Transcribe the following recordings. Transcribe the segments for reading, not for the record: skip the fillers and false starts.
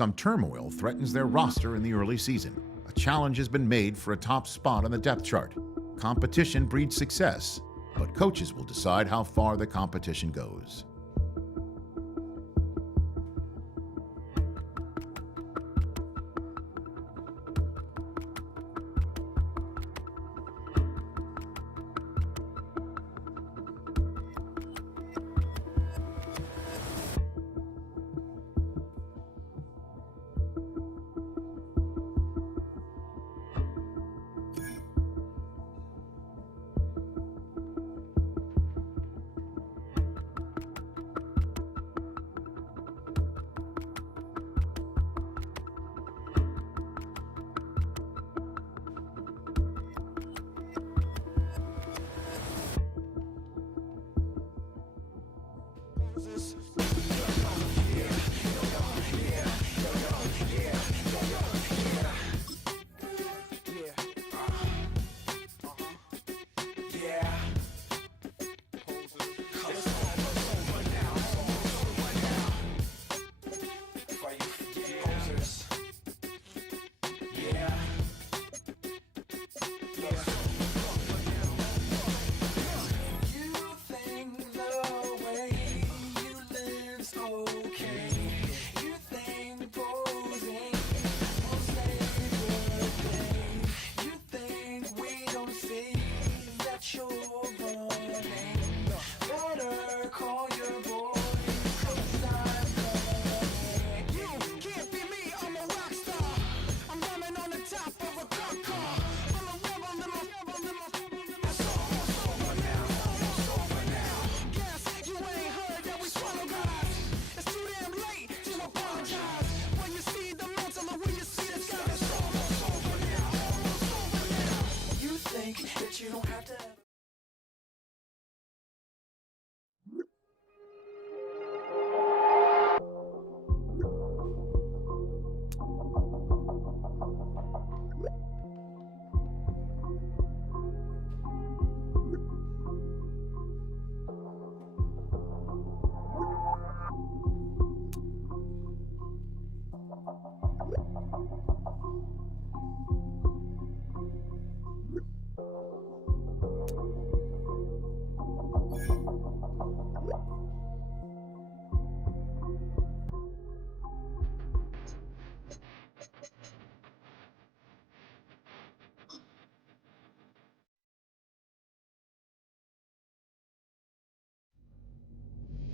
some turmoil threatens their roster in the early season. A challenge has been made for a top spot on the depth chart. Competition breeds success, but coaches will decide how far the competition goes.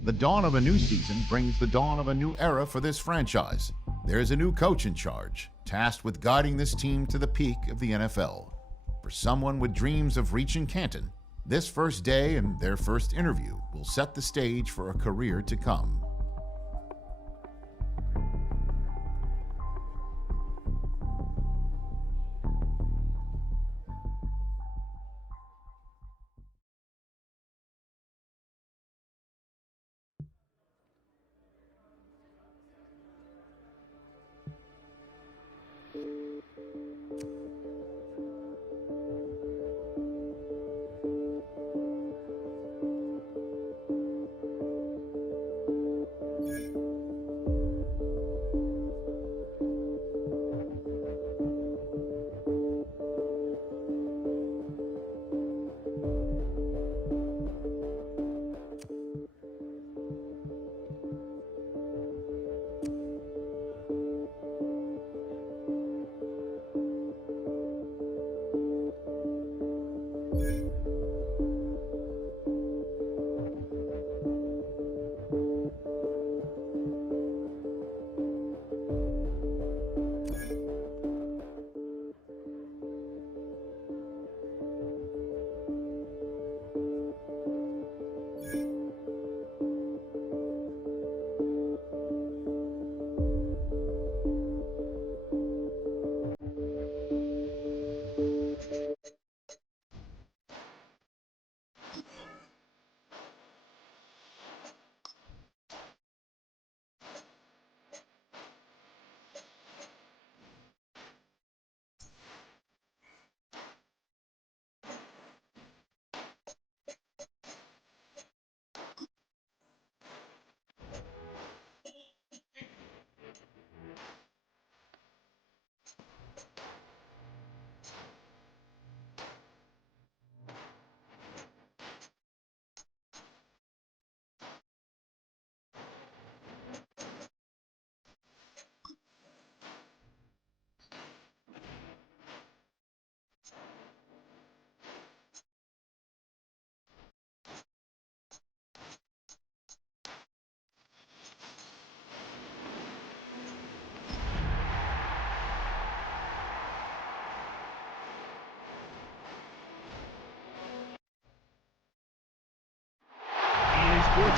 The dawn of a new season brings the dawn of a new era for this franchise. There's a new coach in charge, tasked with guiding this team to the peak of the NFL. For someone with dreams of reaching Canton, this first day and their first interview will set the stage for a career to come.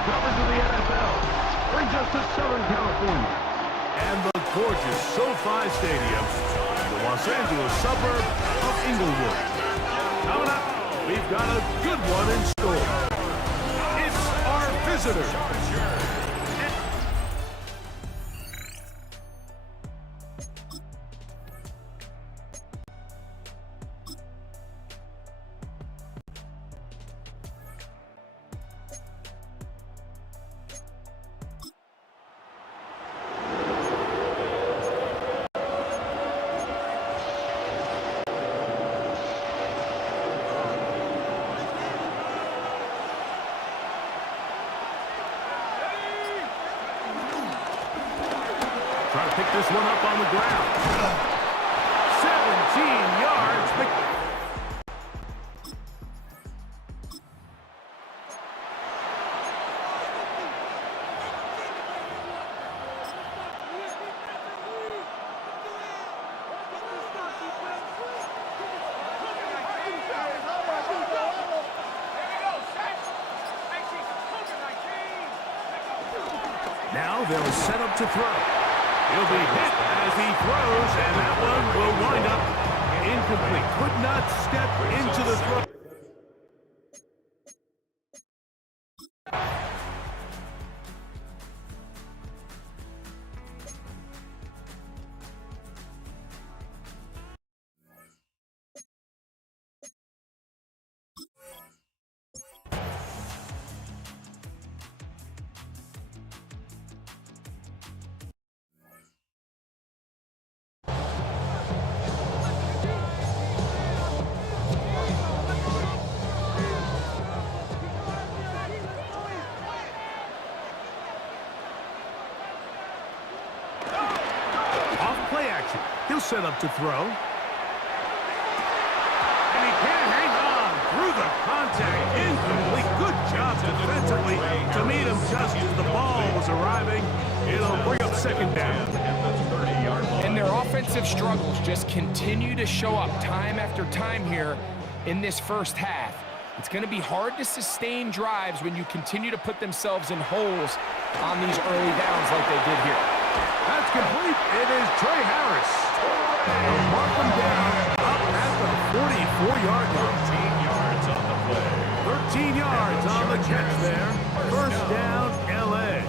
coverage of the NFL brings us to Southern California and the gorgeous SoFi Stadium in the Los Angeles suburb of Inglewood. Coming up, we've got a good one in store. It's our visitors. Trying to pick this one up on the ground. 17 yards. Now they'll set up to throw. He'll be hit as he throws, and that one will wind up incomplete. Could not step into the throw. He'll set up to throw. And he can't hang on through the contact. Incomplete. Good job defensively to meet him just as the ball was arriving. It'll bring up second down. And their offensive struggles just continue to show up time after time here in this first half. It's going to be hard to sustain drives when you continue to put themselves in holes on these early downs like they did here. That's complete. It is Trey Harris. They'll mark him down up at the 44-yard line. 13 yards on the catch there. First down, L.A.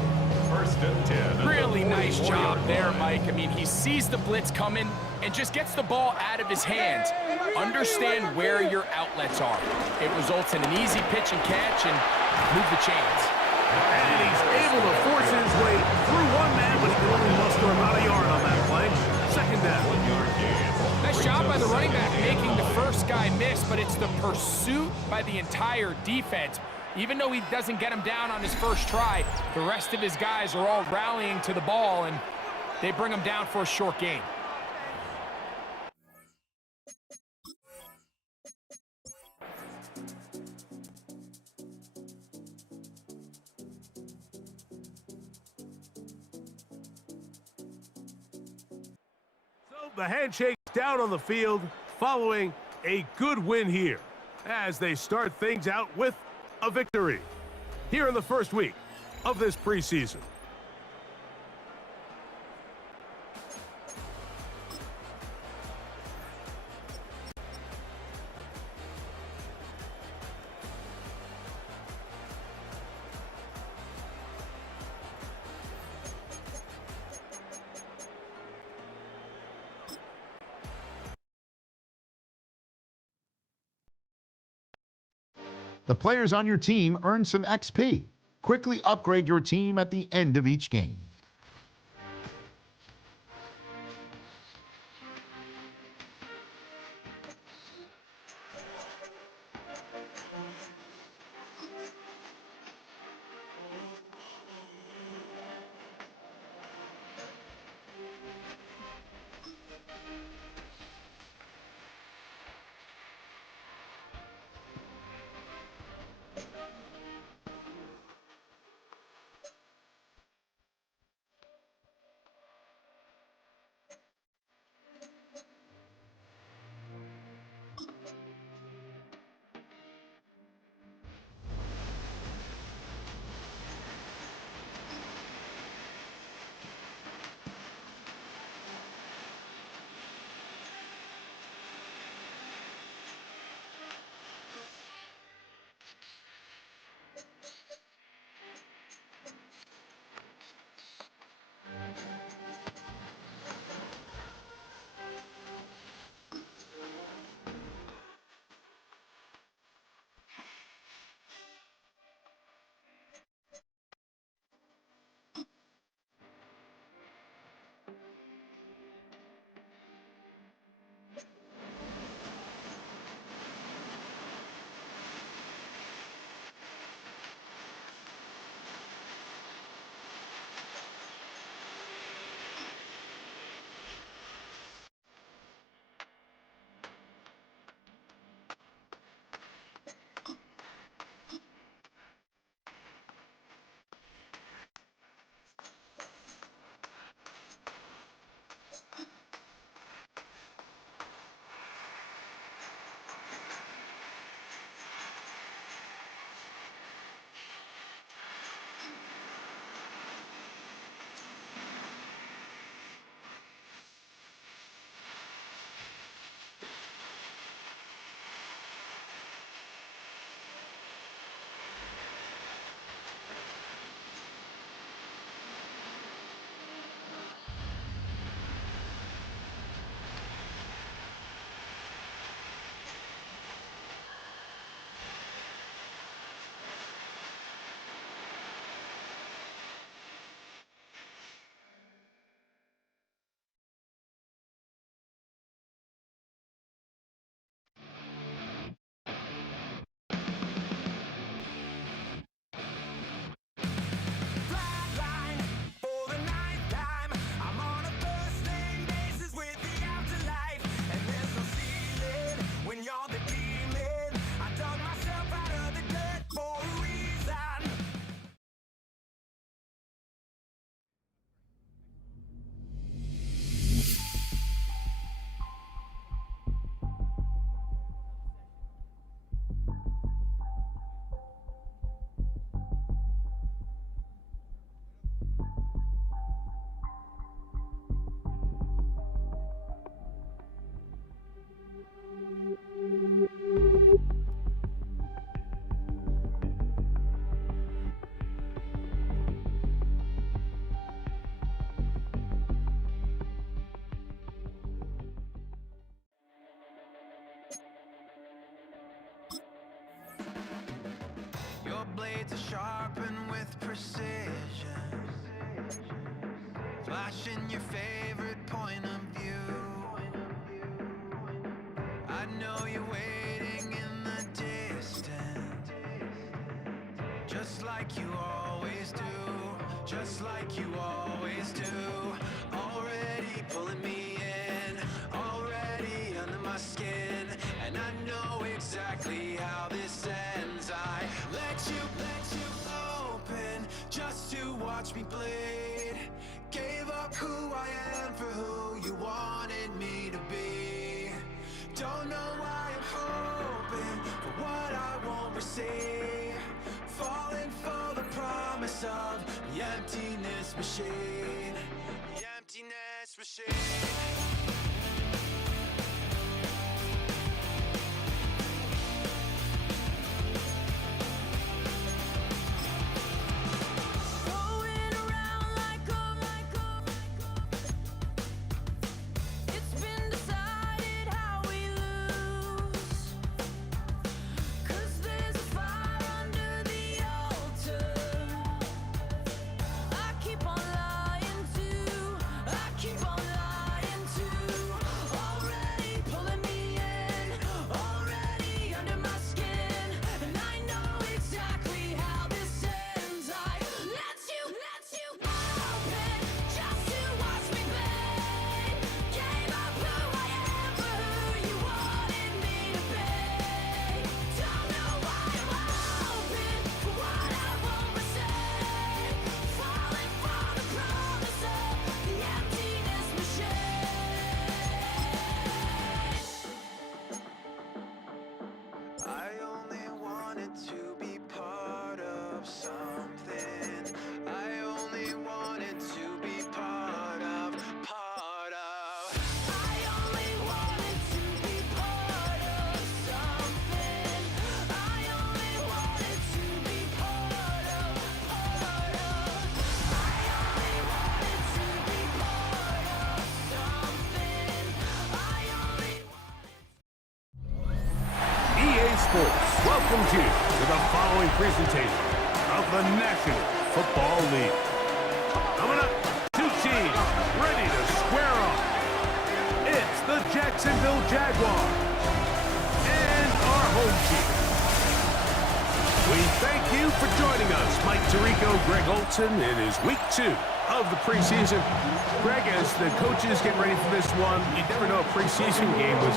First and 10. Really nice job there, Mike. I mean, he sees the blitz coming and just gets the ball out of his hands. Understand where your outlets are. It results in an easy pitch and catch and move the chains. And he's able to force his way through one man, but he can only muster about a yard on that play. Second down. Nice job by the running back making the first guy miss, but it's the pursuit by the entire defense. Even though he doesn't get him down on his first try, the rest of his guys are all rallying to the ball, and they bring him down for a short gain. The handshake down on the field following a good win here as they start things out with a victory here in the first week of this preseason. The players on your team earn some XP. Quickly upgrade your team at the end of each game. to sharpen with precision. Flashing your favorite point of view. I know you're waiting in the distance, just like you always do, just like you always do. Already pulling me in, already under my skin, and I know exactly how this ends. I let you open just to watch me bleed. Gave up who I am for who you wanted me to be. Don't know why I'm hoping for what I won't receive. Falling for the promise of the emptiness machine. The emptiness machine. Sports welcomes you to the following presentation of the National Football League. Coming up, two teams ready to square off. It's the Jacksonville Jaguars and our home team. We thank you for joining us. Mike Tirico, Greg Olson. It is week 2 of the preseason. Greg, as the coaches get ready for this one, you never know a preseason game was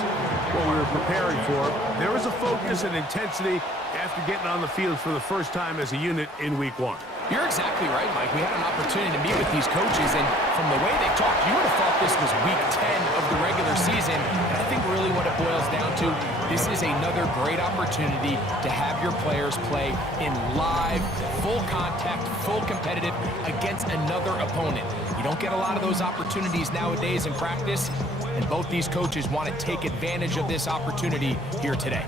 what we were preparing for. There was a focus and intensity after getting on the field for the first time as a unit in week 1. You're exactly right, Mike. We had an opportunity to meet with these coaches, and from the way they talked, you would have thought this was week 10 of the regular season. And I think really what it boils down to, this is another great opportunity to have your players play in live, full contact, full competitive against another opponent. You don't get a lot of those opportunities nowadays in practice, and both these coaches want to take advantage of this opportunity here today.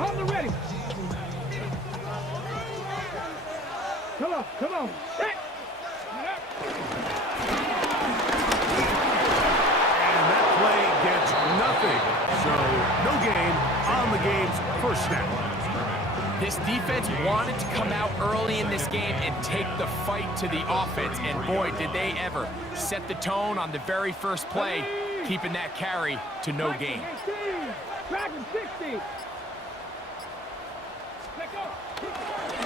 On the ready. Come on. Hey. And that play gets nothing. So no gain on the game's first snap. This defense wanted to come out early in this game and take the fight to the offense, and boy, did they ever set the tone on the very first play, keeping that carry to no gain. Dragon 60.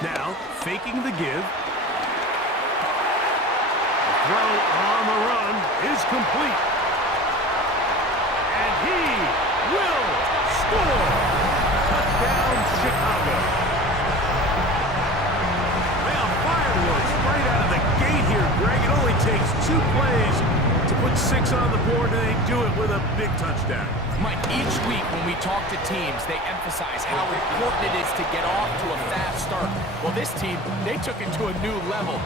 Now, faking the give. The throw on the run is complete. And he will score. Touchdown, Chicago. Well, fireworks right out of the gate here, Greg. It only takes 2 plays to put 6 on the board, and they do it with a big touchdown. Mike, each week when we talk to teams, they emphasize how important it is to get off to a fast start. Well, this team, they took it to a new level.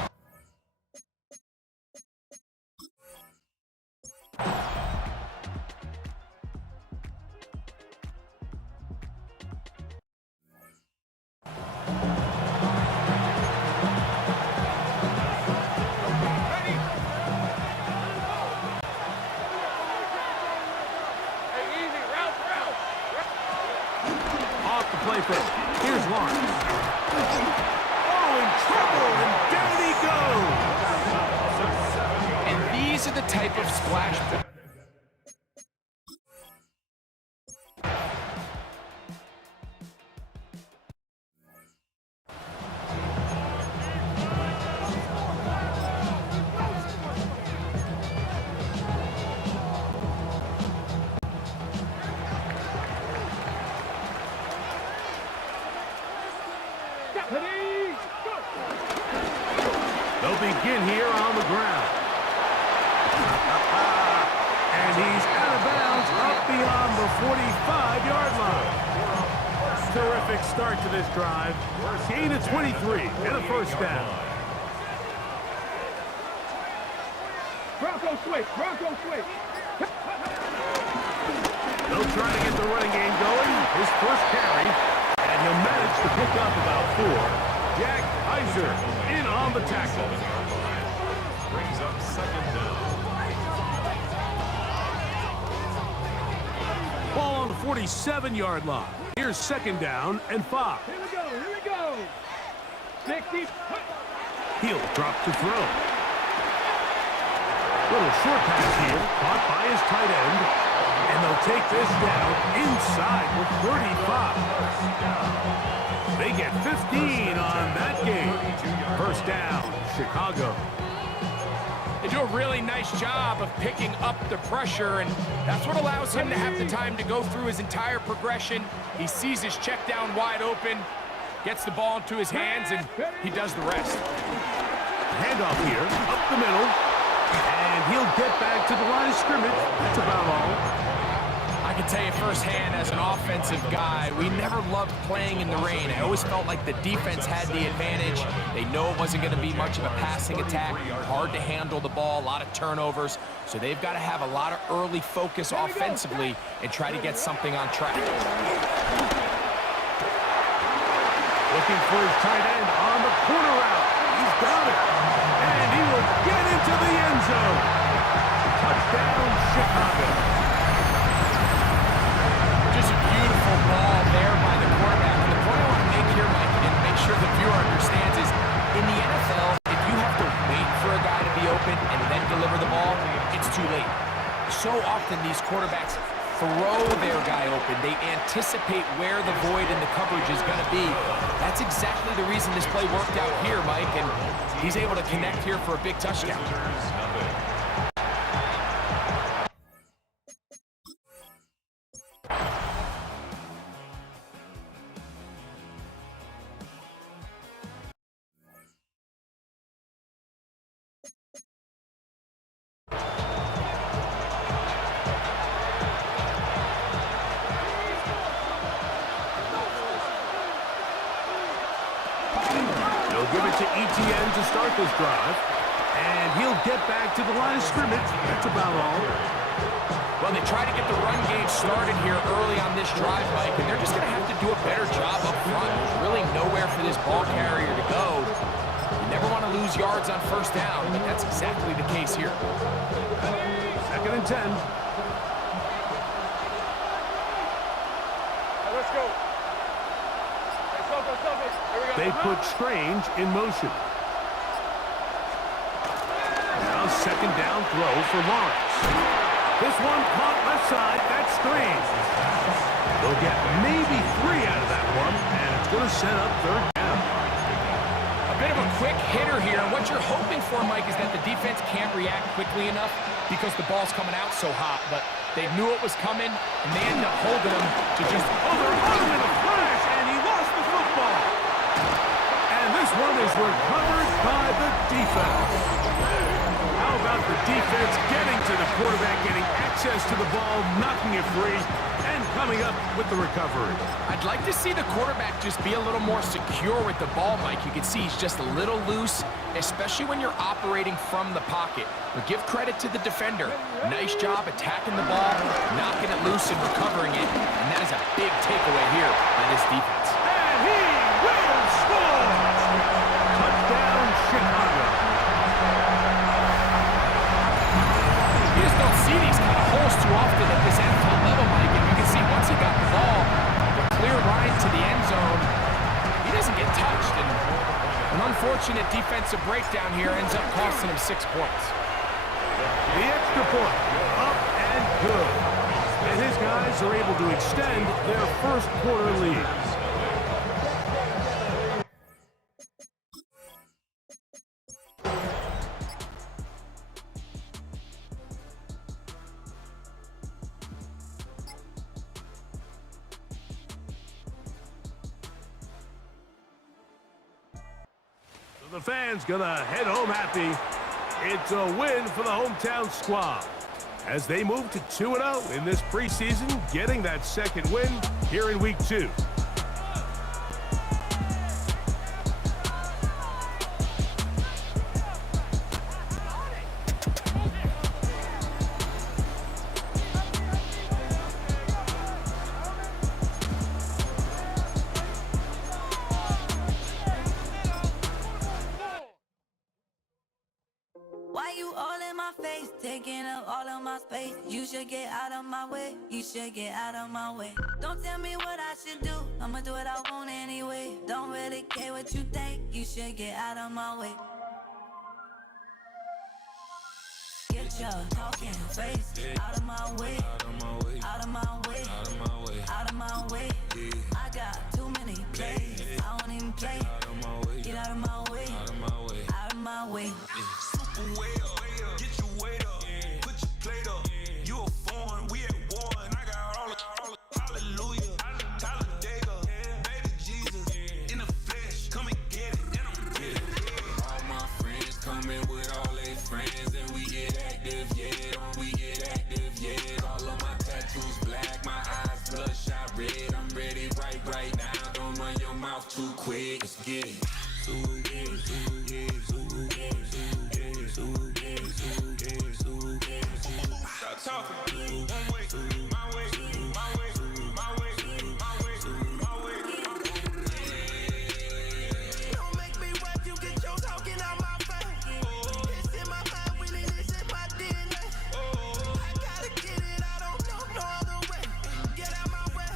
Play for Here's Lawrence. Oh, in trouble, and down he goes. And these are the type of splash plays. They'll begin here on the ground. And he's out of bounds up beyond the 45-yard line. Terrific start to this drive. Gain of 23 and a first down. Bronco switch. Bronco switch. They'll try to get the running game going. His first carry. And he'll manage to pick up about 4. Jack Heiser in on the tackle. Brings up second down. Ball on the 47-yard line. Here's second down and 5. Here we go. Here we go. 60. He'll drop to throw. Little short pass here, caught by his tight end. And they'll take this down inside the 35. They get 15 on that game. First down, Chicago. They do a really nice job of picking up the pressure, and that's what allows him to have the time to go through his entire progression. He sees his check down wide open, gets the ball into his hands, and he does the rest. Handoff here, up the middle, and he'll get back to the line of scrimmage. That's about all. I can tell you firsthand, as an offensive guy, we never loved playing in the rain. I always felt like the defense had the advantage. They know it wasn't going to be much of a passing attack, hard to handle the ball, a lot of turnovers. So they've got to have a lot of early focus offensively and try to get something on track. Looking for his tight end on the corner route. He's got it. And he will get into the end zone. Touchdown, Chicago. Just a beautiful ball there by the quarterback. And the point I want to make here, Mike, and make sure the viewer understands is, in the NFL, if you have to wait for a guy to be open and then deliver the ball, it's too late. So often these quarterbacks throw their guy open. They anticipate where the void in the coverage is going to be. That's exactly the reason this play worked out here, Mike, and he's able to connect here for a big touchdown. Give it to ETN to start this drive. And he'll get back to the line of scrimmage. That's about all. Well, they try to get the run game started here early on this drive, Mike, and they're just going to have to do a better job up front. There's really nowhere for this ball carrier to go. You never want to lose yards on first down, but that's exactly the case here. Second and 10. Let's go. They put Strange in motion. Now second down throw for Lawrence. This one caught left side. That's Strange. They'll get maybe 3 out of that one, and it's going to set up third down. A bit of a quick hitter here, and what you're hoping for, Mike, is that the defense can't react quickly enough because the ball's coming out so hot, but they knew it was coming, and they ended up holding him to just... Oh, they're on him in a flash, and he lost the football. And this one is recovered by the defense. How about the defense getting to the quarterback, getting access to the ball, knocking it free, and coming up with the recovery? I'd like to see the quarterback just be a little more secure with the ball, Mike. You can see he's just a little loose, especially when you're operating from the pocket. But give credit to the defender. Nice job attacking the ball, knocking it loose and recovering it. And that is a big takeaway here by this defense. And he will score! Touchdown, Chicago. You just don't see these kind of holes too often at this NFL level, Mike. And you can see once he got the ball, the clear line to the end zone, unfortunate defensive breakdown here ends up costing him 6 points. The extra point, up and good. And his guys are able to extend their first quarter lead. The fans gonna head home happy. It's a win for the hometown squad as they move to 2-0 in this preseason, getting that second win here in week 2. Why you all in my face, taking up all of my space? You should get out of my way, you should get out of my way. Don't tell me what I should do, I'ma do what I want anyway. Don't really care what you think, you should get out of my way. Get your talking face out of my way, out of my way, out of my way, out of my way, out of my way. I got too many plays, I don't even play. Get out of my way, out of my way, out of my way. Way up, get your weight up, put your plate up. You a foreign, we at war, and I got all the hallelujah, Talladega, baby Jesus, in the flesh, come and get it, and I'm get it. All my friends coming with all their friends, and we get active, yeah, we get active, yeah. All of my tattoos black, my eyes bloodshot red. I'm ready right now. Don't run your mouth too quick. Let's get it. Stop talking. One way, my way, my way, my way, my way, my way. Don't make me rap, you get your talking out my face. It's in my mind, really, this is my DNA. I gotta get it, I don't know no other way. Get out my way.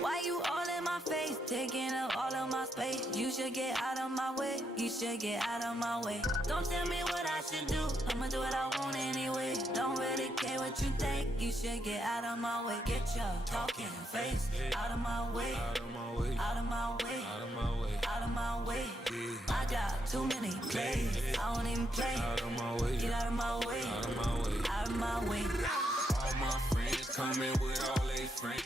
Why you all in my face, taking up all of my space? You should get out of my way, you should get out of my way. Don't tell me what I should do, I'ma do what I want anyway. Don't really care what you think, you should get out of my way. Get your talking face out of my way, out of my way, out of my way, out of my way, out of my way. I got too many plays, I don't even play. Get out of my way, out of my way, out of my way. All my friends coming with all their friends.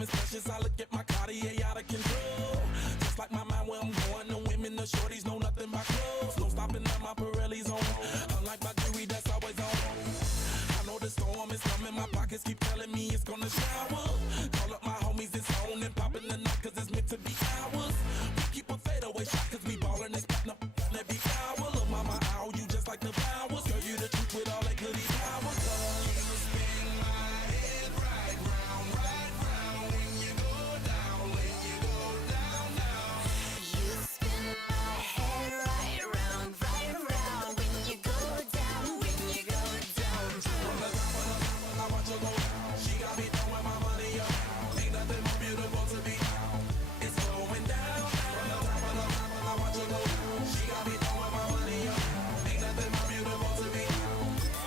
time is precious. I look at my Cartier out of control. Just like my mind where I'm going. The women, the shorties know nothing but clothes. No stopping at my Pirelli's on. Unlike my jewelry that's always on. I know the storm is coming. My pockets keep telling me it's gonna shower. Call up my homies, it's on and popping the night cause it's meant to be ours. We keep a fadeaway shot cause we ballin' and spittin' up every hour. Look mama, ow, you just like the flowers. Girl, you the truth with all that goody powers. You spin my head right round when you go down, when you go down, down. You spin my head right round when you go down, when you go down. From the top of the top, I watch her go down. She got me throwing my money up. Ain't nothing more beautiful to be. It's going down. From the top of the top, I watch her go down. She got me throwing my money up. Ain't nothing more beautiful to be.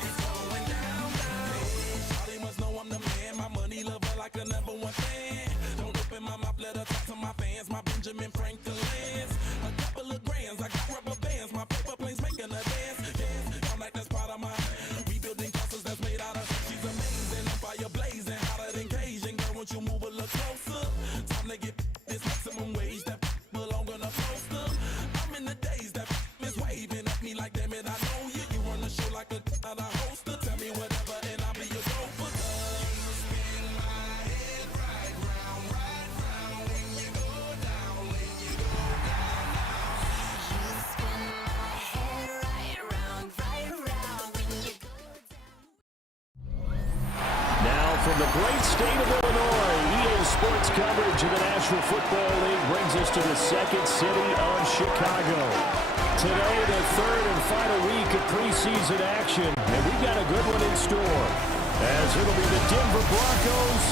It's going down. Hey, Shawty must know I'm the man. My money lover like a number one fan. Don't open my mouth, let her talk to my fans. My Benjamin Franklin lands. A couple of grands, I got rubber bands. My paper planes making a dance. Yes, I'm like that's part of my. We building castles that's made out of. She's amazing, I'm fire blazing, hotter than Cajun. Girl, won't you move a little closer? Time to get this maximum wage that belong on a poster. I'm in the days that is waving at me like, damn it, I know you. You run the show like a hoster. Tell me whatever and I'll be your gopher. You spin my head right round when you go down, when you go down, down. You spin my head right round when you go down. Now from the great state of Illinois, EA Sports coverage of the National Football League brings us to the second city of Chicago. Today, the third and final week of preseason action, and we've got a good one in store, as it'll be the Denver Broncos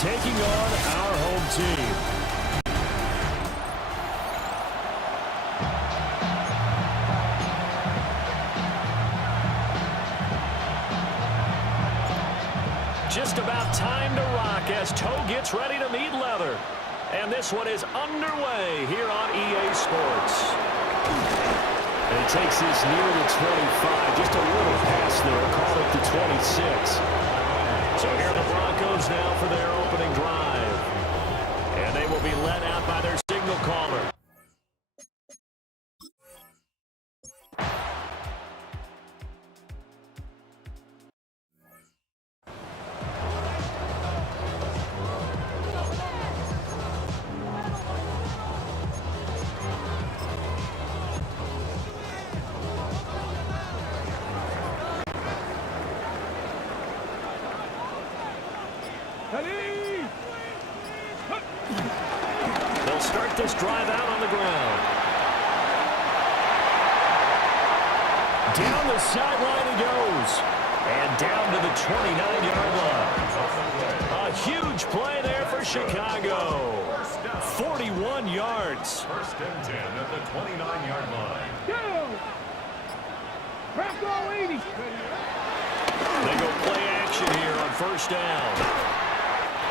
taking on our home team. Just about time to rock as toe gets ready to meet leather. And this one is underway here on EA Sports. And he takes this near the 25, just a little pass there, called it the 26. So here are the Broncos now for their opening drive. And they will be led out by their signal caller. They'll start this drive out on the ground. Down the sideline he goes. And down to the 29-yard line. A huge play there for Chicago. 41 yards. First and 10 at the 29-yard line. Go! Crack all 80. They go play action here on first down.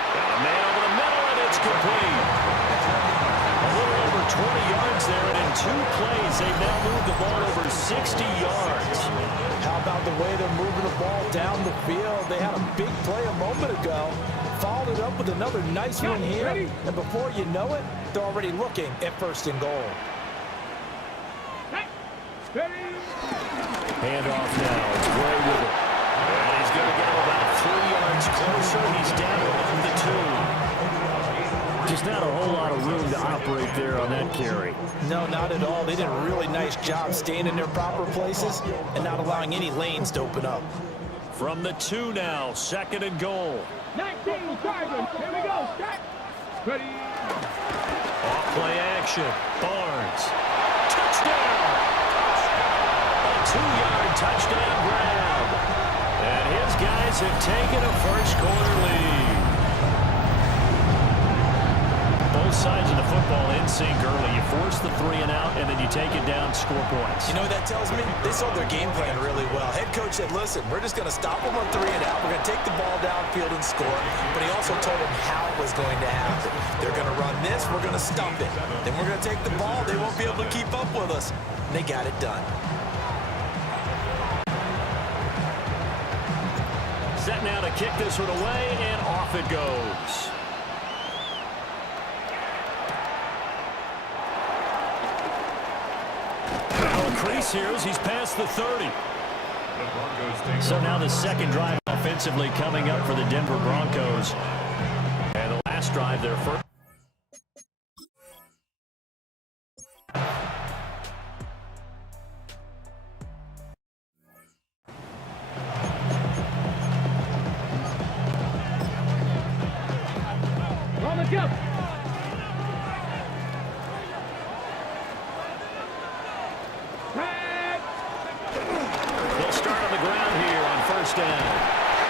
Got a man over the middle, and it's complete. A little over 20 yards there, and in 2 plays, they've now moved the ball over 60 yards. How about the way they're moving the ball down the field? They had a big play a moment ago. Followed it up with another nice one here. And before you know it, they're already looking at first and goal. Handoff now. It's Gray with it. And he's going to get him about 3 yards closer. He's down along the 2. Just not a whole lot of room to operate there on that carry. No, not at all. They did a really nice job staying in their proper places and not allowing any lanes to open up. From the 2 now, second and goal. 19 Tigers. Here we go. Set. Ready. Off play action. Barnes. Touchdown! A 2-yard touchdown grab. And his guys have taken a first quarter lead. Both sides of the football in sync early. You force the 3 and out, and then you take it down, score points. You know what that tells me? They sold their game plan really well. Head coach said, listen, we're just going to stop them on 3 and out. We're going to take the ball downfield and score. But he also told them how it was going to happen. They're going to run this. We're going to stump it. Then we're going to take the ball. They won't be able to keep up with us. And they got it done. Set now to kick this one away, and off it goes. pass here as he's past the 30. The Broncos take So now the second drive offensively coming up for the Denver Broncos. And the last drive, their first. On the jump. They'll start on the ground here on first down.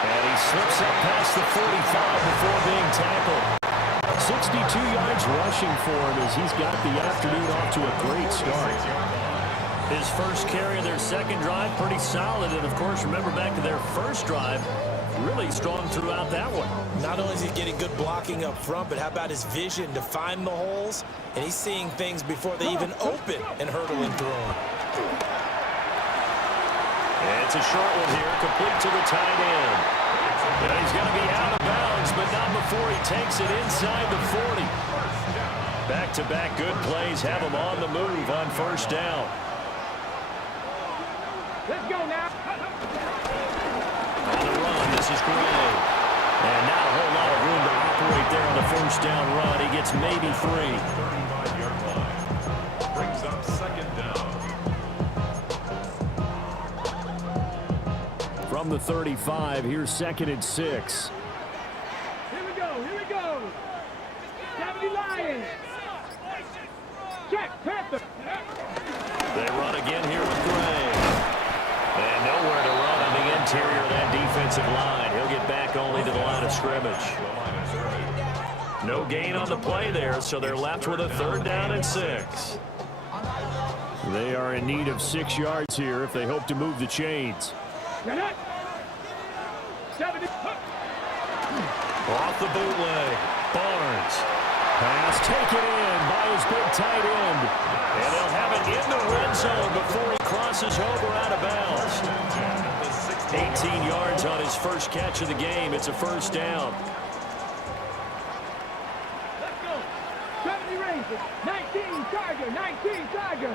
And he slips up past the 45 before being tackled. 62 yards rushing for him as he's got the afternoon off to a great start. His first carry of their second drive, pretty solid. And, of course, remember back to their first drive, really strong throughout that one. Not only is he getting good blocking up front, but how about his vision to find the holes? And he's seeing things before they even open and hurdling through them. And it's a short one here, complete to the tight end. And he's going to be out of bounds, but not before he takes it inside the 40. Back-to-back good plays have him on the move on first down. Let's go now. On the run, this is Gray. And not a whole lot of room to operate there on the first down run. He gets maybe 3. 35-yard line. Brings up second down. From the 35, here's 2nd and 6. Here we go. Here we go. 70 Lions. Check. Panther. They run again here with Gray. And nowhere to run on the interior of that defensive line. He'll get back only to the line of scrimmage. No gain on the play there, so they're left with a 3rd down and 6. They are in need of 6 yards here if they hope to move the chains. 70. Off the bootleg. Barnes. Pass taken in by his big tight end. And they'll have it in the red zone before he crosses over out of bounds. 18 yards on his first catch of the game. It's a first down. Let's go. 70 Rangers. 19 Charger. 19 Charger.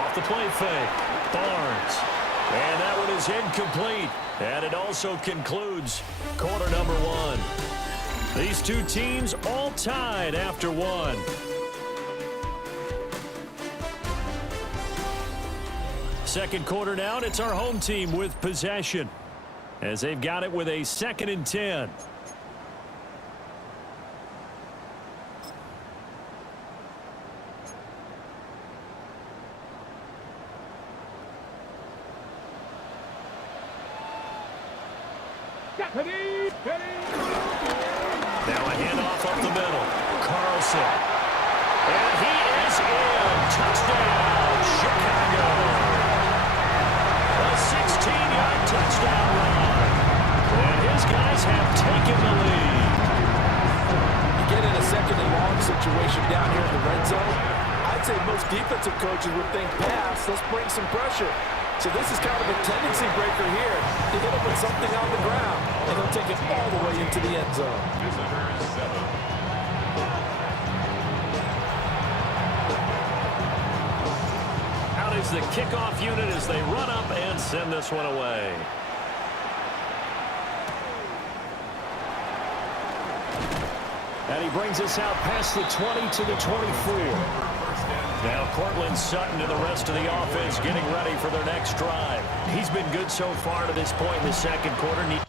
Off the play fake. Barnes. And that one is incomplete. And it also concludes quarter number 1. These two teams all tied after 1. Second quarter now, and it's our home team with possession as they've got it with a 2nd and 10. Now a handoff up the middle. Carlson. And he is in. Touchdown, Chicago. A 16-yard touchdown run. And his guys have taken the lead. You get in a 2nd and long situation down here in the red zone. I'd say most defensive coaches would think pass. Let's bring some pressure. So this is kind of a tendency breaker here to hit him with something on the ground, and he'll take it all the way into the end zone. Visitors 7. Out is the kickoff unit as they run up and send this one away. And he brings us out past the 20 to the 24. Now Cortland Sutton and the rest of the offense getting ready for their next drive. He's been good so far to this point in the second quarter.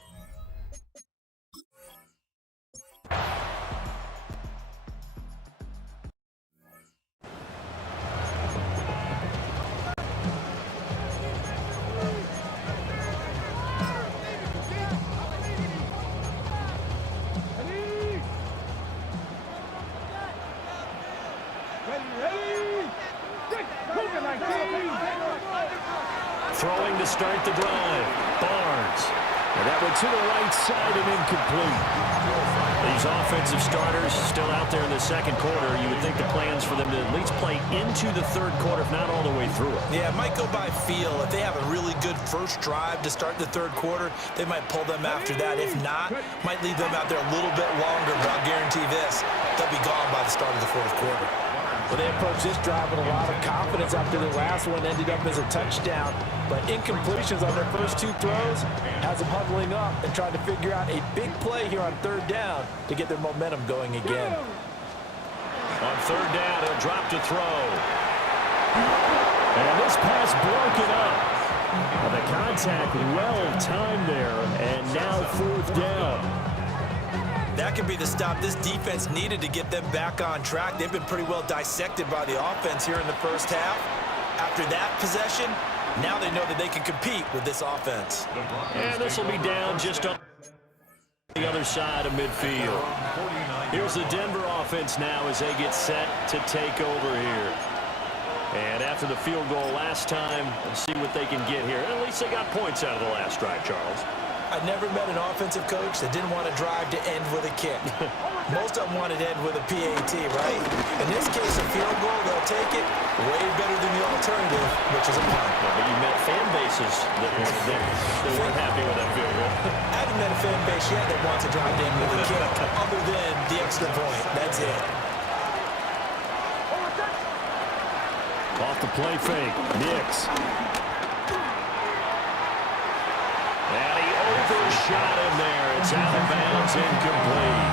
Throwing to start the drive. Barnes. And that one to the right side and incomplete. These offensive starters still out there in the second quarter. You would think the plans for them to at least play into the third quarter, if not all the way through it. Yeah, it might go by feel. If they have a really good first drive to start the third quarter, they might pull them after that. If not, might leave them out there a little bit longer, but I'll guarantee this, they'll be gone by the start of the fourth quarter. Well, they approached this drive with a lot of confidence after the last one ended up as a touchdown. But incompletions on their first 2 throws has them huddling up and trying to figure out a big play here on 3rd down to get their momentum going again. On 3rd down, he'll drop to throw. And this pass broken up. The contact well timed there, and now 4th down. That could be the stop this defense needed to get them back on track. They've been pretty well dissected by the offense here in the first half. After that possession, now they know that they can compete with this offense. And this will be down just on the other side of midfield. Here's the Denver offense now as they get set to take over here. And after the field goal last time, we'll see what they can get here. At least they got points out of the last drive, Charles. I never met an offensive coach that didn't want to drive to end with a kick. Most of them wanted to end with a PAT, right? In this case, a field goal, they'll take it way better than the alternative, which is a punt. But you met fan bases that weren't happy with that field goal. I haven't met a fan base yet that wants to drive to end with a kick, other than the extra point. That's it. Off the play fake, Nix. And he overshot him there. It's out of bounds, incomplete.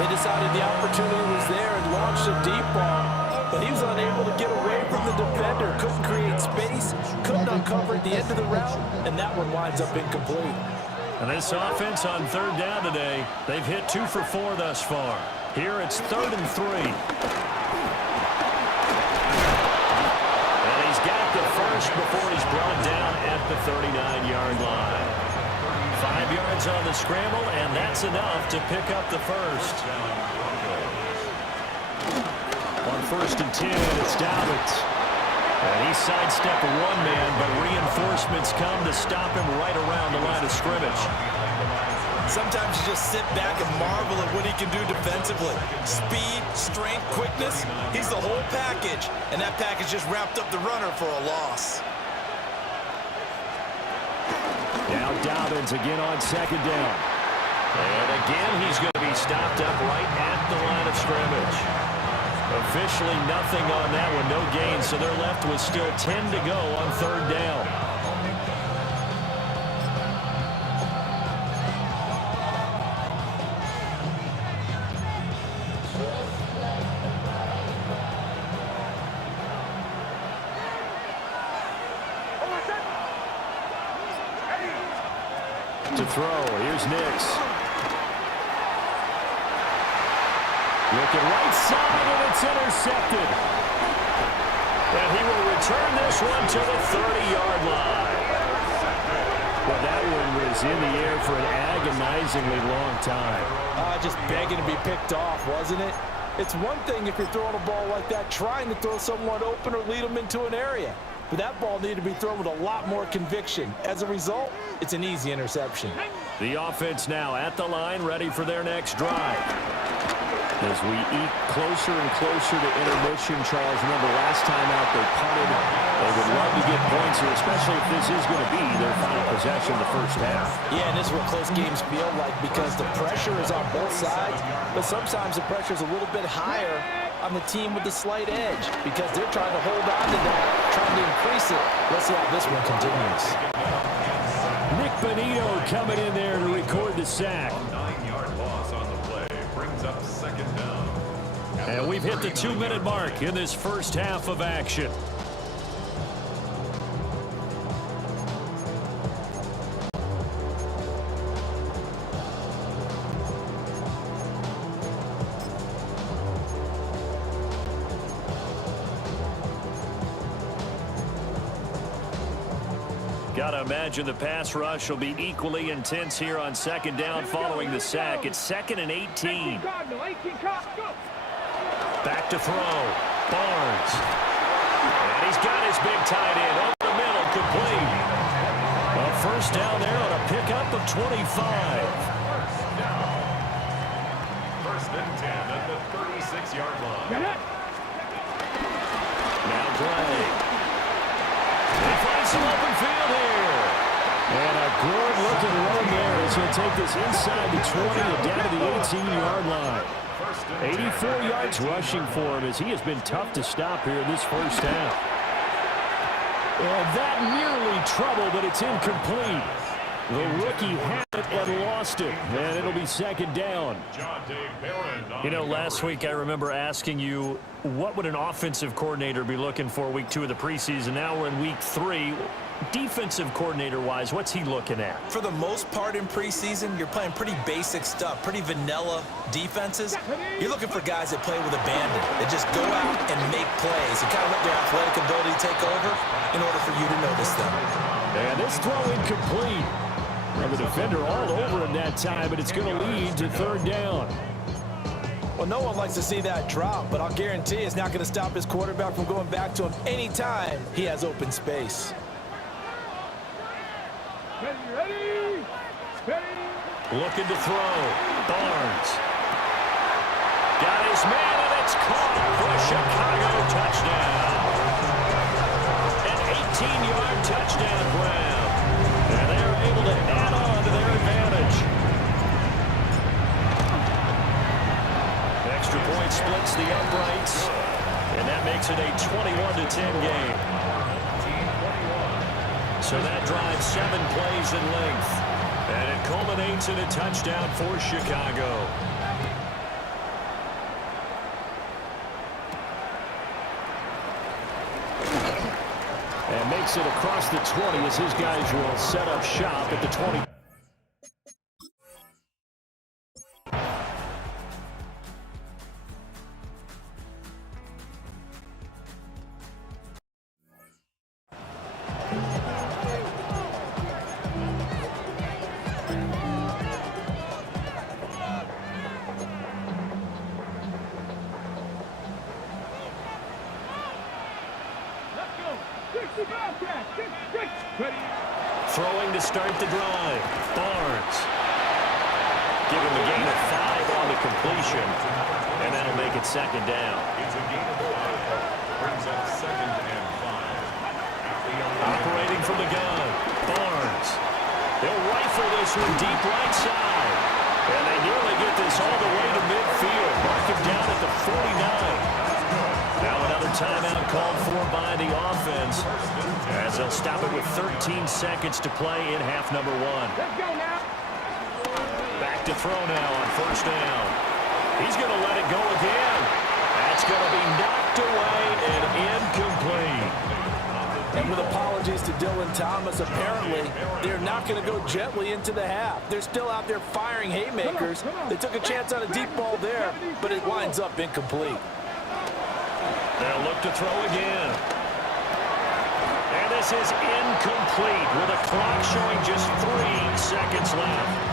They decided the opportunity was there and launched a deep ball, but he was unable to get away from the defender. Couldn't create space, couldn't uncover at the end of the route, and that one winds up incomplete. And this offense on 3rd down today, they've hit 2 for 4 thus far. Here it's 3rd and 3. The first before he's brought down at the 39-yard line. 5 yards on the scramble, and that's enough to pick up the first. On 1st and 10, it's Dobbins. And he sidestepped one man, but reinforcements come to stop him right around the line of scrimmage. Sometimes you just sit back and marvel at what he can do defensively. Speed, strength, quickness, he's the whole package. And that package just wrapped up the runner for a loss. Now Dobbins again on 2nd down. And again he's going to be stopped up right at the line of scrimmage. Officially nothing on that one, no gain, so they're left with still 10 to go on 3rd down. To throw, here's Nix. Looking right side, and it's intercepted. And he will return this one to the 30-yard line. Well, that one was in the air for an agonizingly long time. Just begging to be picked off, wasn't it? It's one thing if you're throwing a ball like that, trying to throw someone open or lead them into an area. But that ball needed to be thrown with a lot more conviction. As a result, it's an easy interception. The offense now at the line, ready for their next drive. As we eke closer and closer to intermission, Charles, remember last time out they punted. They would love to get points here, especially if this is going to be their final possession the first half. Yeah, and this is what close games feel like because the pressure is on both sides, but sometimes the pressure is a little bit higher on the team with the slight edge because they're trying to hold on to that, trying to increase it. Let's see how this one continues. Nick Bonito coming in there to record the sack. 9-yard loss on the play brings up 2nd down. And we've hit the 2-minute mark in this first half of action. Gotta imagine the pass rush will be equally intense here on 2nd down following the sack. It's 2nd and 18. Back to throw. Barnes. And he's got his big tight end over the middle, complete. A first down there on a pickup of 25. 1st and 10 at the 36-yard line. Now Gray. He finds some open field here. And a good looking run there as he'll take this inside the 20 and down to the 18-yard line. 84 yards rushing for him as he has been tough to stop here in this first half. And that nearly trouble, but it's incomplete. The rookie had it and lost it, and it'll be second down. You know, last week I remember asking you, what would an offensive coordinator be looking for week 2 of the preseason? Now we're in week 3. Defensive coordinator-wise, what's he looking at? For the most part in preseason, you're playing pretty basic stuff, pretty vanilla defenses. You're looking for guys that play with abandon, that just go out and make plays and kind of let their athletic ability take over in order for you to notice them. And this throw incomplete. Well, the defender all over him that time, but it's going to lead to third down. Well, no one likes to see that drop, but I'll guarantee it's not going to stop his quarterback from going back to him anytime he has open space. Ready? Looking to throw. Barnes. Got his man, and it's caught for a Chicago touchdown. An 18-yard touchdown grab. And they're able to add on to their advantage. Extra point splits the uprights, and that makes it a 21-10 game. So that drives 7 plays in length, and it culminates in a touchdown for Chicago. And makes it across the 20 as his guys will set up shop at the 20. Throwing to start the drive. Barnes. Give him a gain of 5 on the completion, and that'll make it second down. It's a gain of 5. Brings up 2nd and 5. Operating from the gun. Barnes. They'll rifle this one deep right side. And they nearly get this all the way to midfield. Mark him down at the 49. Now another timeout called for by the offense, as they'll stop it with 13 seconds to play in half number 1. Let's go now. Back to throw now on first down. He's going to let it go again. That's going to be knocked away and incomplete. And with apologies to Dylan Thomas, apparently they're not going to go gently into the half. They're still out there firing haymakers. They took a chance on a deep ball there, but it winds up incomplete. They'll look to throw again. And this is incomplete with a clock showing just 3 seconds left.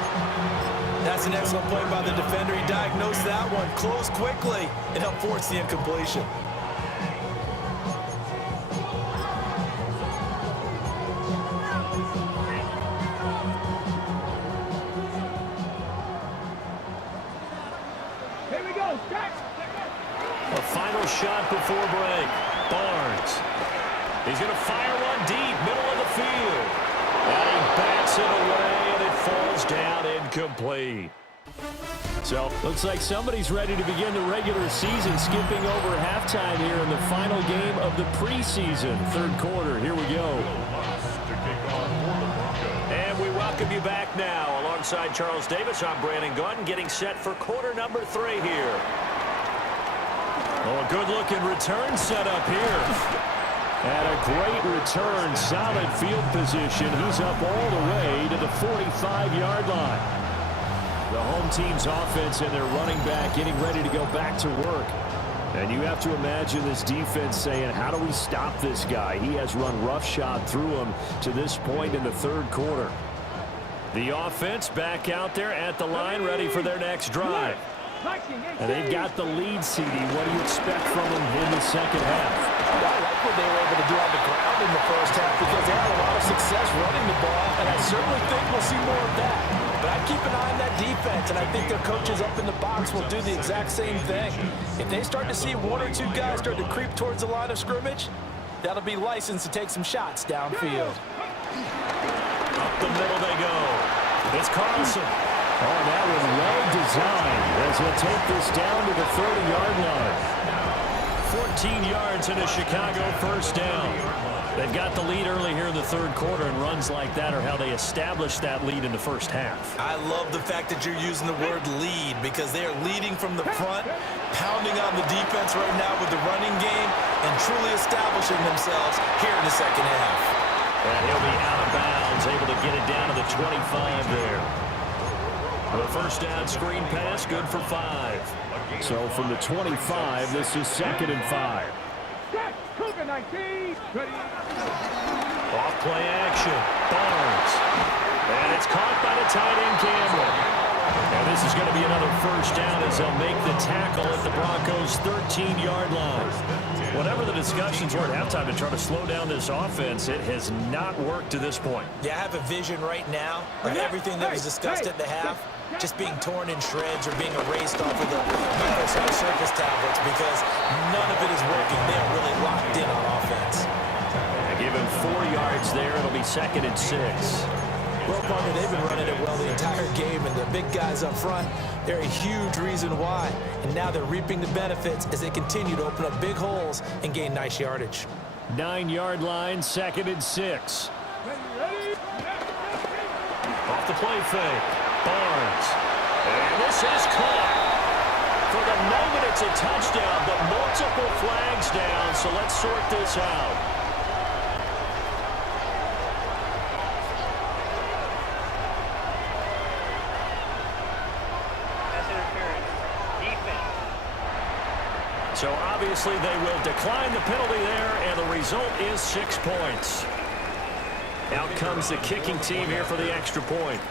That's an excellent play by the defender. He diagnosed that one, closed quickly, and helped force the incompletion. Here we go. A final shot before break. Barnes. He's going to fire one deep, middle of the field. And he bats it away, and it falls down incomplete. So, looks like somebody's ready to begin the regular season, skipping over halftime here in the final game of the preseason. Third quarter, here we go. And we welcome you back now. Alongside Charles Davis, I'm Brandon Gaunt, getting set for quarter number 3 here. Oh, a good-looking return set up here. And a great return, solid field position. He's up all the way to the 45-yard line. The home team's offense and their running back getting ready to go back to work. And you have to imagine this defense saying, how do we stop this guy? He has run roughshod through him to this point in the third quarter. The offense back out there at the line, ready for their next drive. And they've got the lead, CD. What do you expect from them in the second half? I like what they were able to do on the ground in the first half because they had a lot of success running the ball, and I certainly think we'll see more of that. But I keep an eye on that defense, and I think their coaches up in the box will do the exact same thing. If they start to see 1 or 2 guys start to creep towards the line of scrimmage, that'll be licensed to take some shots downfield. Up the middle they go. It's Carlson. Oh, that was well designed as he'll take this down to the 30-yard line. 14 yards and a Chicago first down. They've got the lead early here in the third quarter, and runs like that are how they establish that lead in the first half. I love the fact that you're using the word lead because they are leading from the front, pounding on the defense right now with the running game, and truly establishing themselves here in the second half. And he'll be out of bounds, able to get it down to the 25 there. The first down screen pass, good for 5. So from the 25, this is 2nd and 5. Off play action, Barnes. And it's caught by the tight end Campbell. And this is going to be another first down as they'll make the tackle at the Broncos' 13-yard line. Whatever the discussions were at halftime to try to slow down this offense, it has not worked to this point. Yeah, I have a vision right now of everything that was discussed at the half just being torn in shreds or being erased off of the Microsoft Surface tablets because none of it is working. They are really locked in on offense. Give him 4 yards there. It'll be 2nd and 6. Well, partner, they've been running it well the entire game, and the big guys up front, they're a huge reason why. And now they're reaping the benefits as they continue to open up big holes and gain nice yardage. 9-yard line, 2nd and 6. Off the play fake. Barnes. And this is caught. For the moment, it's a touchdown, but multiple flags down, so let's sort this out. So obviously they will decline the penalty there, and the result is 6 points. Out comes the kicking team here for the extra point.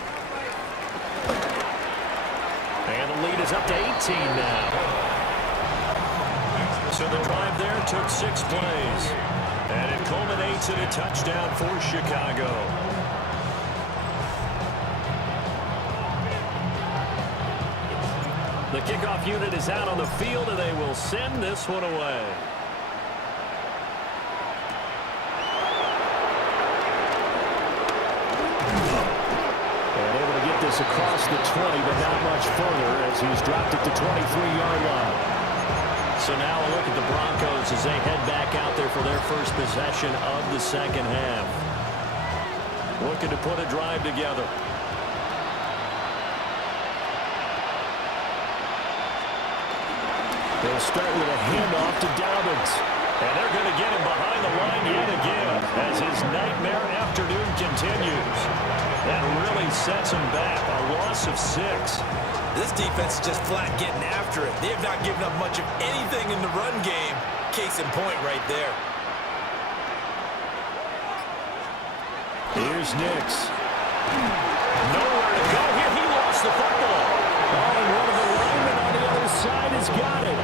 And the lead is up to 18 now. So the drive there took 6 plays. And it culminates in a touchdown for Chicago. The kickoff unit is out on the field, and they will send this one away. Across the 20, but not much further as he's dropped it to 23-yard line. So now a look at the Broncos as they head back out there for their first possession of the second half. Looking to put a drive together. They'll start with a handoff to Dobbins. And they're going to get him behind the line yet again as his nightmare afternoon continues. That really sets him back. A loss of 6. This defense is just flat getting after it. They have not given up much of anything in the run game. Case in point right there. Here's Nix. Nowhere to go here. He lost the football. Oh, and one of the linemen on the other side has got it.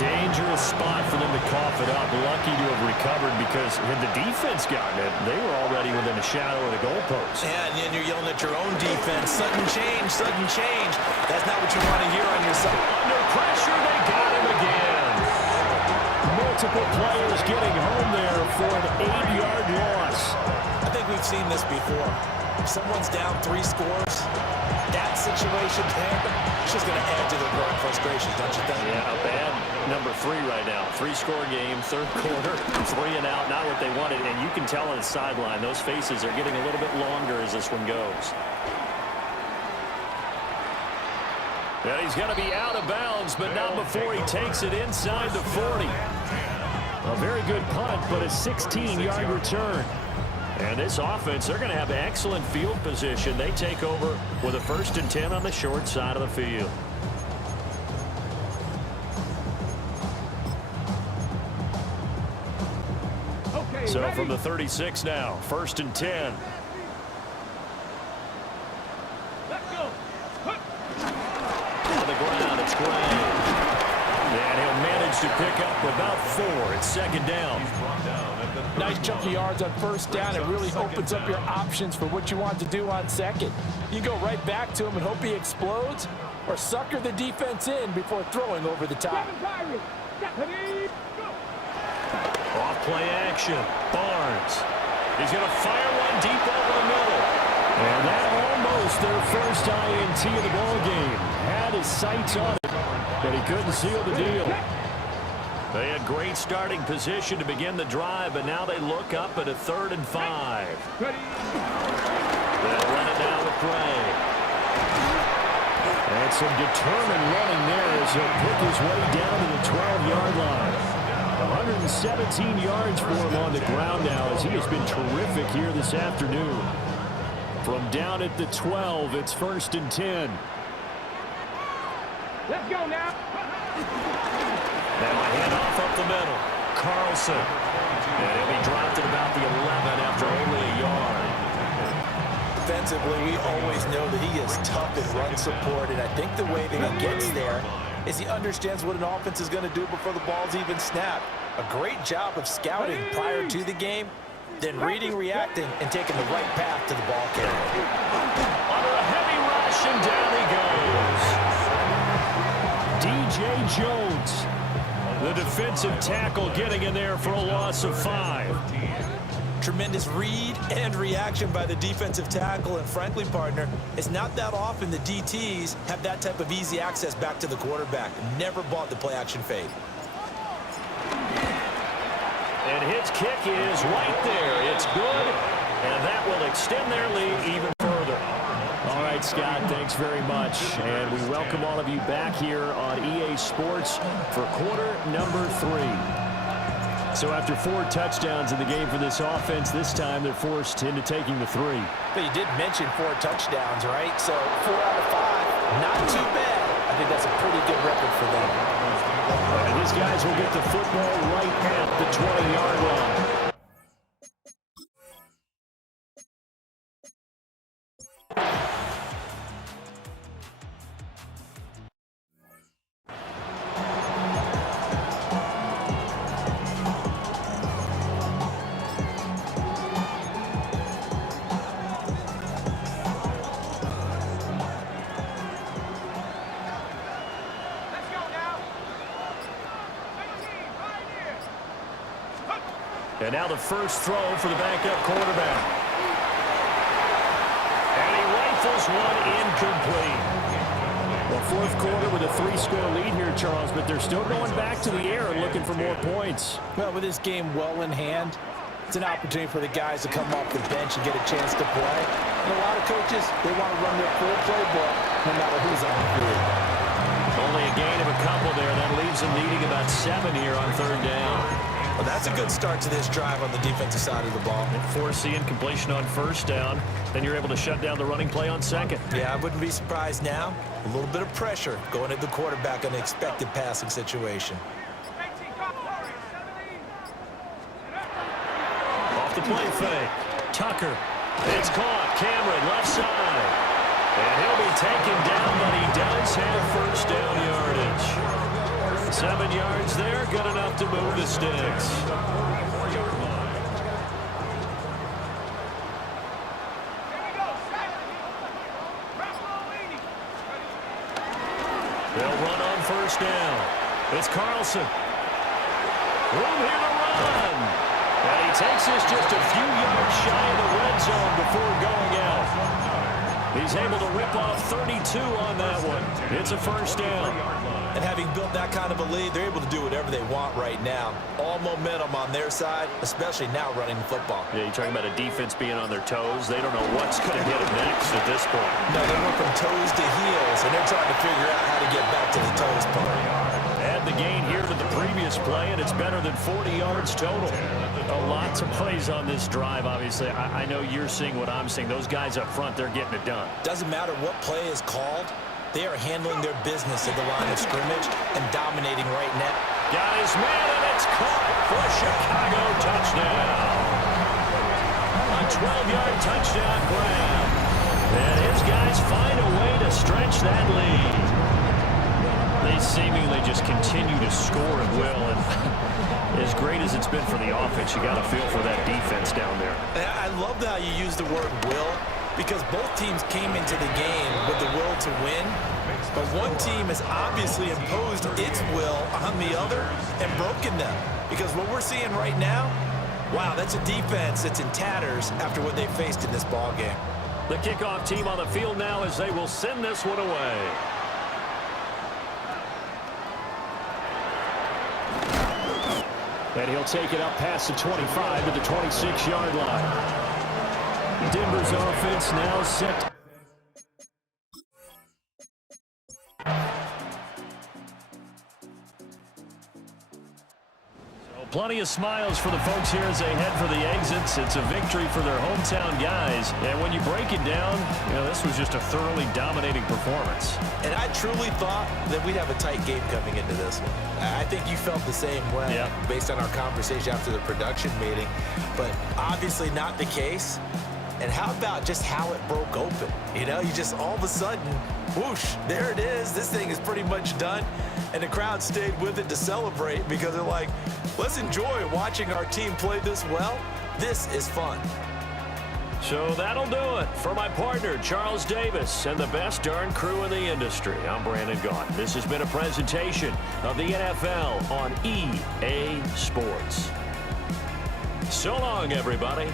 Dangerous spot for them to cough it up. Lucky to have recovered because had the defense gotten it, they were already within a shadow of the goalpost. Yeah, and then you're yelling at your own defense. Sudden change, sudden change. That's not what you want to hear on your side. Under pressure, they got him again. Multiple players getting home there for an 8-yard loss. I think we've seen this before. If someone's down 3 scores, that situation there, it's just going to add to their growing frustration, don't you think? Yeah, a bad number 3 right now. 3-score game, third quarter, 3 and out, not what they wanted. And you can tell on the sideline, those faces are getting a little bit longer as this one goes. And he's going to be out of bounds, but not before he takes it inside the 40. A very good punt, but a 16-yard return. And this offense, they're going to have excellent field position. They take over with a 1st and 10 on the short side of the field. Okay, so ready? From the 36 now, 1st and 10. Let's go. On the ground, it's Gray. And he'll manage to pick up about 4. It's 2nd down. Nice chunk of yards on 1st down. It really opens up your options for what you want to do on 2nd. You go right back to him and hope he explodes, or sucker the defense in before throwing over the top. Off play action. Barnes. He's going to fire one deep over the middle. And that almost their first INT of the ball game. Had his sights on it, but he couldn't seal the deal. They had great starting position to begin the drive, but now they look up at a 3rd and 5. They'll run it down with Gray. And some determined running there as he'll pick his way down to the 12-yard line. 117 yards for him on the ground now as he has been terrific here this afternoon. From down at the 12, it's 1st and 10. Let's go now. Now a handoff up the middle. Carlson. And he'll be dropped at about the 11 after only a yard. Defensively, we always know that he is tough in run support, and I think the way that he gets there is he understands what an offense is going to do before the ball's even snapped. A great job of scouting prior to the game, then reading, reacting, and taking the right path to the ball carrier. Under a heavy rush, and down he goes. D.J. Jones, the defensive tackle, getting in there for a loss of 5. Tremendous read and reaction by the defensive tackle, and frankly, partner, it's not that often the DTs have that type of easy access back to the quarterback. Never bought the play-action fade. And his kick is right there. It's good, and that will extend their lead even further. All right, Scott, thanks very much. And we welcome all of you back here on EA Sports for quarter number 3. So after 4 touchdowns in the game for this offense, this time they're forced into taking the 3. But you did mention 4 touchdowns, right? So 4 out of 5, not too bad. I think that's a pretty good record for them. And these guys will get the football right at the 20-yard line. And now the first throw for the backup quarterback. And he rifles one incomplete. Well, fourth quarter with a 3-score lead here, Charles, but they're still going back to the air and looking for more points. Well, with this game well in hand, it's an opportunity for the guys to come off the bench and get a chance to play. And a lot of coaches, they want to run their full playbook no matter who's on the field. Only a gain of a couple there. That leaves them needing about 7 here on 3rd down. Well, that's a good start to this drive on the defensive side of the ball. And force the incompletion on 1st down. Then you're able to shut down the running play on 2nd. Yeah, I wouldn't be surprised now. A little bit of pressure going at the quarterback on an expected passing situation. Off the play fake. Tucker. It's caught. Cameron, left side. And he'll be taken down, but he does have 1st down yardage. 7 yards there, good enough to move the sticks. They'll run on 1st down. It's Carlson. Room here to run. And he takes this just a few yards shy of the red zone before going out. He's able to rip off 32 on that one. It's a 1st down. And having built that kind of a lead, they're able to do whatever they want right now. All momentum on their side, especially now running the football. Yeah, you're talking about a defense being on their toes. They don't know what's going to hit them next at this point. No, they went from toes to heels, and they're trying to figure out how to get back to the toes part. Add the gain here to the previous play, and it's better than 40 yards total. Lots of plays on this drive, obviously. I know you're seeing what I'm seeing. Those guys up front, they're getting it done. Doesn't matter what play is called. They are handling their business at the line of scrimmage and dominating right now. Got his man, and it's caught for a Chicago touchdown. A 12-yard touchdown grab. And his guys find a way to stretch that lead. They seemingly just continue to score at will, and as great as it's been for the offense, you got to feel for that defense down there. I love how you use the word will, because both teams came into the game with the will to win, but one team has obviously imposed its will on the other and broken them. Because what we're seeing right now, wow, that's a defense that's in tatters after what they faced in this ball game. The kickoff team on the field now as they will send this one away. And he'll take it up past the 25 to the 26-yard line. Denver's offense now set. Plenty of smiles for the folks here as they head for the exits. It's a victory for their hometown guys. And when you break it down, this was just a thoroughly dominating performance. And I truly thought that we'd have a tight game coming into this one. I think you felt the same way based on our conversation after the production meeting. But obviously not the case. And how about just how it broke open? You just all of a sudden, whoosh, there it is. This thing is pretty much done. And the crowd stayed with it to celebrate because they're like, let's enjoy watching our team play this well. This is fun. So that'll do it. For my partner, Charles Davis, and the best darn crew in the industry, I'm Brandon Gaughan. This has been a presentation of the NFL on EA Sports. So long, everybody.